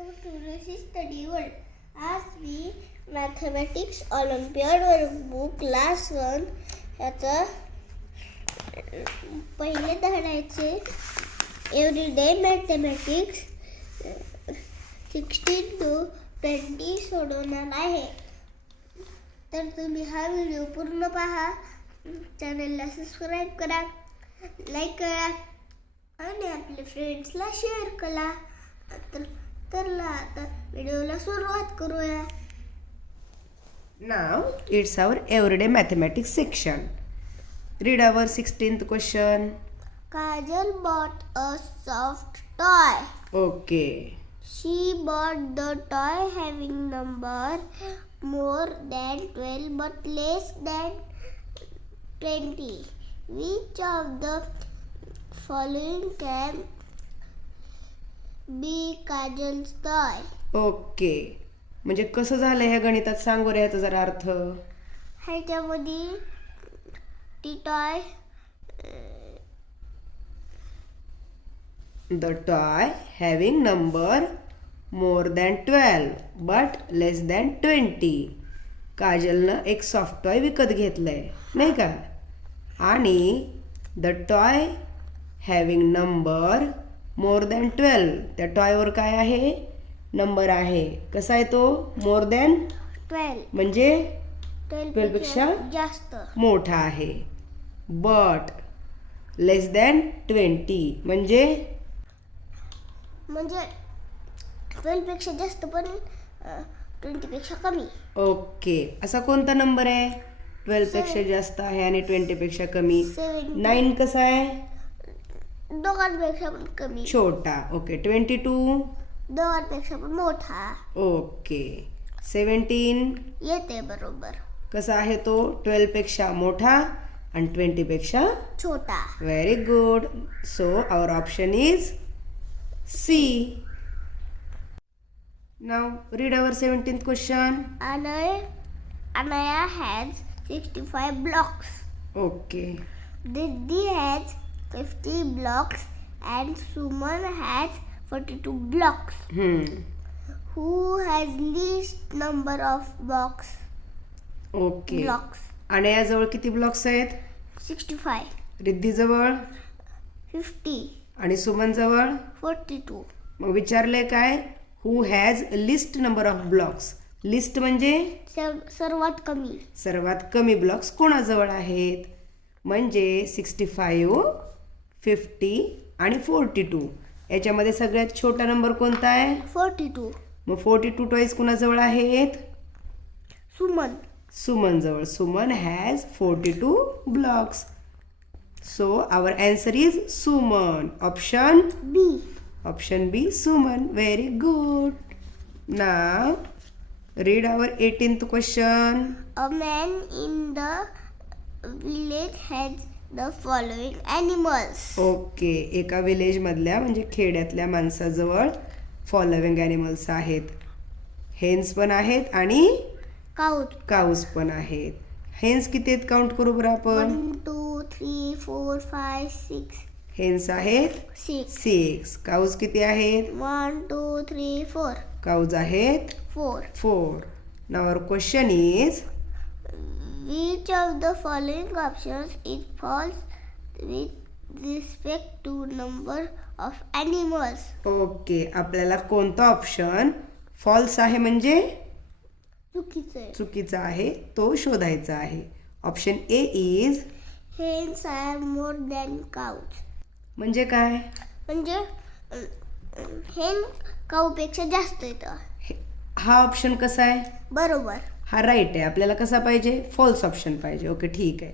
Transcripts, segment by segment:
Welcome to Rishi Study World. आज मी mathematics Olympiad book class 1 याचा पहिले धड्याचे एव्हरीडे मॅथमॅटिक्स 16 to 20 सोडवणार आहे. तर तुम्ही हा व्हिडिओ पूर्ण पहा, चॅनलला सबस्क्राईब करा, लाईक करा आणि आपल्या फ्रेंड्सला शेअर करा. तर आता व्हिडिओला सुरुवात करूया. Now it's our everyday mathematics section. Read our 16th question. Kajal bought a soft toy. Okay. She bought the toy having number more than 12 but less than 20. Which of the following can be Kajal's toy? Okay, म्हणजे कसं झालं ह्या गणितात सांग बरं ह्याचा जरा अर्थ. ह्याच्यामध्ये ती toy the toy having number more than 12 but less than 20. काजलनं एक सॉफ्ट टॉय विकत घेतलंय नाही का, आणि the toy having number more than 12, त्या टॉयवर काय आहे, नंबर आहे. कसा आहे तो, मोर दॅन 12 म्हणजे 12 पेक्षा जास्त. मोठा आहे. बट लेस दॅन 20 म्हणजे 12 पेक्षा जास्त पण 20 पेक्षा कमी. ओके, असा कोणता नंबर आहे 12 पेक्षा जास्त आहे आणि 20 पेक्षा कमी? 9 कसा आहे, दोघांपेक्षा पण कमी. छोटा. ओके, 22 दोघांपेक्षा पण मोठा. ओके, 17 येते बरोबर. कसा आहे तो, 12 पेक्षा मोठा आणि 20 पेक्षा छोटा. Very good. So our option is C. Now read our 17th question. Anaya has 65 blocks. Okay, Diddy has 50 blocks and Suman has 42 blocks. Who has least number of blocks? Okay. Blocks. आणि याजवळ किती blocks आहेत? 65. रिद्धीजवळ 50. आणि सुमनजवळ 42. मग विचारले काय, who has list number of blocks. List म्हणजे सर्वात कमी. सर्वात कमी ब्लॉक्स कोणाजवळ आहेत, म्हणजे 65, 50 आणि 42. याच्यामध्ये सगळ्यात छोटा नंबर कोणता आहे, 42. मग 42 टॉईज कोणाजवळ आहेत, सुमन. सुमनजवळ. Suman has 42 blocks. So our answer is Suman. Option B. Option B, Suman. Very good. Now read our 18th question. A man in the village has the following animals. Okay, एका विलेजमधल्या म्हणजे खेड्यातल्या माणसाजवळ फॉलोविंग ॲनिमल्स आहेत. हेन्स पण आहेत आणि काऊज पण आहेत. हेन्स किती आहेत काउंट करू बरं आपण. 1 2 3 4 5 6. हेन्स आहेत 6. काऊज किती आहेत, 1 2 3 4. काऊज आहेत 4. Now our question is, Which of the following options is false with respect to number of animals? Okay, आपल्याला कोणता ऑप्शन फॉल्स आहे म्हणजे चुकीचा आहे तो शोधायचा आहे. Option A is, Hens are more than cows. म्हणजे काय, म्हणजे हेन काऊपेक्षा जास्त येतं. हा ऑप्शन कसा आहे, बरोबर. हा राईट आहे. आपल्याला कसा पाहिजे, फॉल्स ऑप्शन पाहिजे. ओके, ठीक आहे.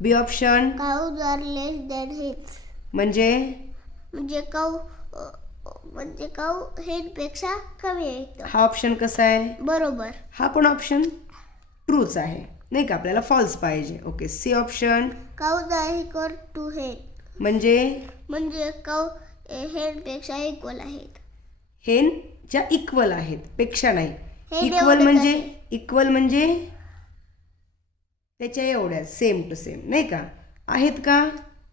बी option Cows are less than hens. म्हणजे काऊ हेनपेक्षा कमी येतं. हा ऑप्शन कसा आहे, बरोबर. हा पण ऑप्शन ट्रूच आहे नाही का, आपल्याला फॉल्स पाहिजे. Okay, C option Cows are equal to hen. म्हणजे काऊ हेनपेक्षा इक्वल आहेत. हेनच्या इक्वल आहेत, पेक्षा नाही. हे इक्वल म्हणजे त्याच्या एवढ्या, सेम टू सेम नाही का, आहेत का,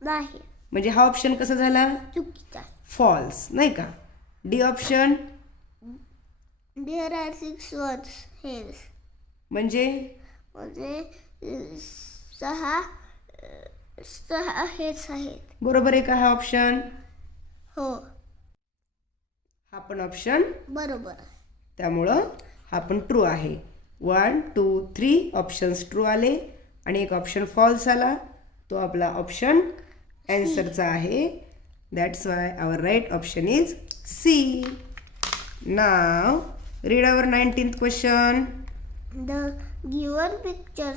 नाही. म्हणजे हा ऑप्शन कसा झाला, चुकीचा. फॉल्स नाही का. D option There are 6 ones hairs. म्हणजे म्हणजे सहा सहा हेड्स आहेत. बरोबर आहे का हा ऑप्शन? हो, हा पण ऑप्शन बरोबर. त्यामुळं हा पण ट्रू आहे. 1 2 3 ऑप्शन्स ट्रू आले आणि एक ऑप्शन फॉल्स आला. तो आपला ऑप्शन ॲन्सरचा आहे. That's why our right option is C. Now read our 19th question. The given picture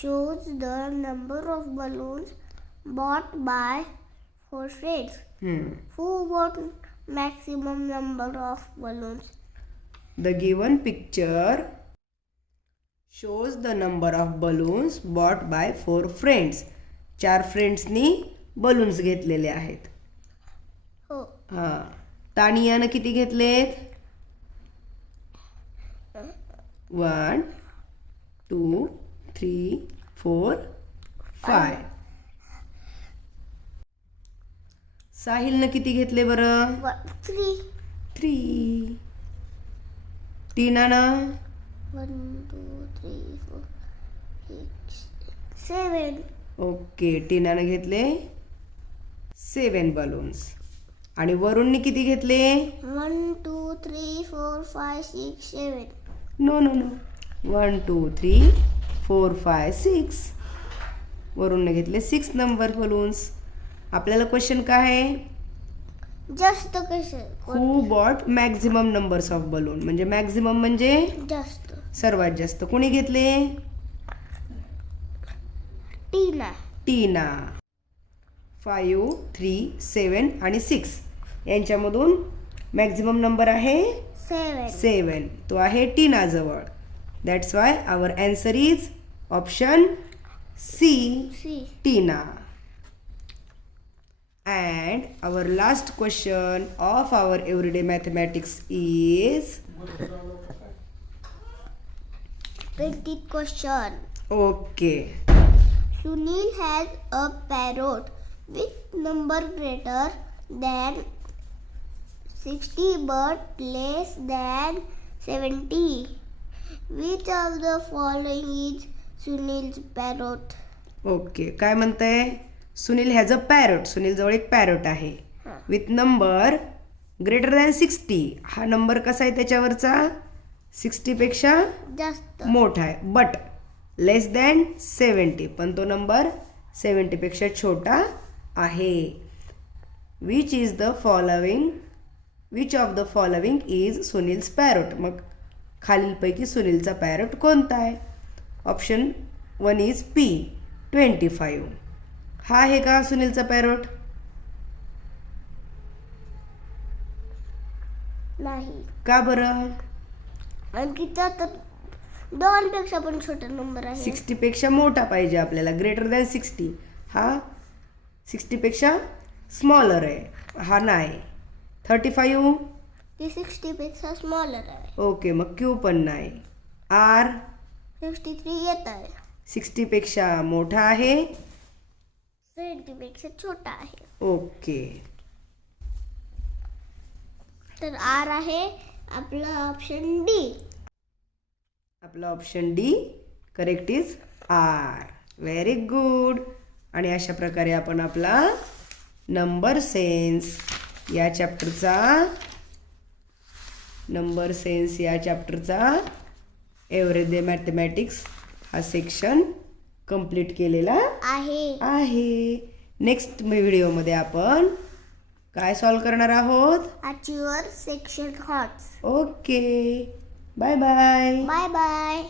shows the number of balloons bought by 4 friends. Who bought maximum number of balloons? The given picture shows the number of balloons bought by 4 friends. 4 फ्रेंड्सनी balloons घेतलेले आहेत. हो, हां, तानियानं किती घेतलेत? 1 2 3 4 5. साहिलनं किती घेतले बरं? 3. 3. टीनानं 1 2 3 4 6 7. Okay, टीनानं घेतले 7 बलून्स. आणि वरुणने किती घेतले? 1 2 3 4 5 6 7. No no no 1 2 3 4 5 6. वरुणने घेतले 6 नंबर बलून्स. आपल्याला क्वेश्चन काय आहे? जास्त कसे? Who bought maximum numbers of balloon. म्हणजे मॅक्झिमम म्हणजे जास्त. सर्वात जास्त कोणी घेतले? टीना. टीना. 5 3 7 आणि 6 यांच्यामधून मॅक्झिमम नंबर आहे 7. तो आहे टीनाजवळ. That's why our answer is option C, Tina. And our last question of our everyday mathematics is 20th question. okay. Sunil has a parrot with number greater than 60 but less than 70. Which of the following is Sunil's parrot? ओके, काय म्हणतंय? Sunil has a parrot. सुनीलजवळ एक parrot आहे with number greater than 60. हा number कसा आहे त्याच्यावरचा? 60 पेक्षा जास्त. मोठा आहे. बट लेस दॅन 70, पण तो नंबर 70 पेक्षा छोटा आहे. Which of the following is Sunil's parrot. मग खालीलपैकी सुनीलचा पॅरट कोणता आहे? Option 1 is P 25. हा आहे का सुनीलचा पॅरट? नाही. का बरं? आणखी त्यात 2 पेक्षा पण छोटा नंबर आहे. 60 पेक्षा मोठा पाहिजे आपल्याला. Greater than 60. हा 60 पेक्षा स्मॉलर आहे. हा नाही. 35 ती 60 पेक्षा स्मॉलर आहे. ओके, मग क्यू पण नाही. आर 63 येत आहे. 60 पेक्षा मोठा आहे. 70 पेक्षा छोटा आहे. ओके, तर आर आहे आपला ऑप्शन डी. आपला option D correct is R. Very good. आणि अशा प्रकारे आपण आपला नंबर सेन्स या चॅप्टरचा एव्हरीडे मॅथमॅटिक्स हा सेक्शन कंप्लीट केलेला आहे. नेक्स्ट व्हिडिओमध्ये आपण काय सॉल्व करणार आहोत? Achiever section HOTS. Okay, bye bye. Bye bye.